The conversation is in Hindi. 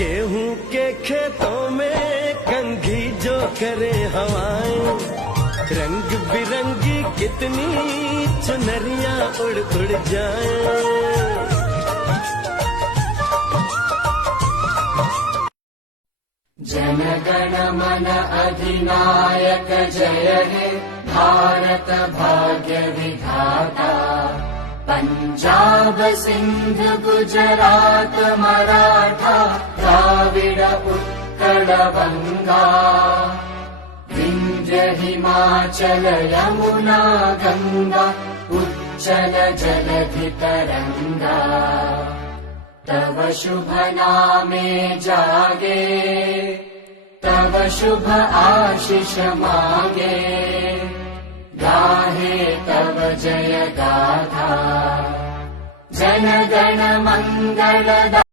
गेहूं के खेतों में कंघी जो करे हवाएं, रंग बिरंगी कितनी चुनरियां उड़ उड़ जाएं। जन गण मन अधिनायक जय हे भारत भाग्य विधाता। पंजाब सिंध गुजरात मराठा द्राविड उत्कल बंगा, विंध्य हिमाचल यमुना गंगा उच्चल जलधि तरंगा। तव शुभ नामे जागे, तव शुभ आशीष मागे, गाहे तव जय गाथा। जन गण मंगल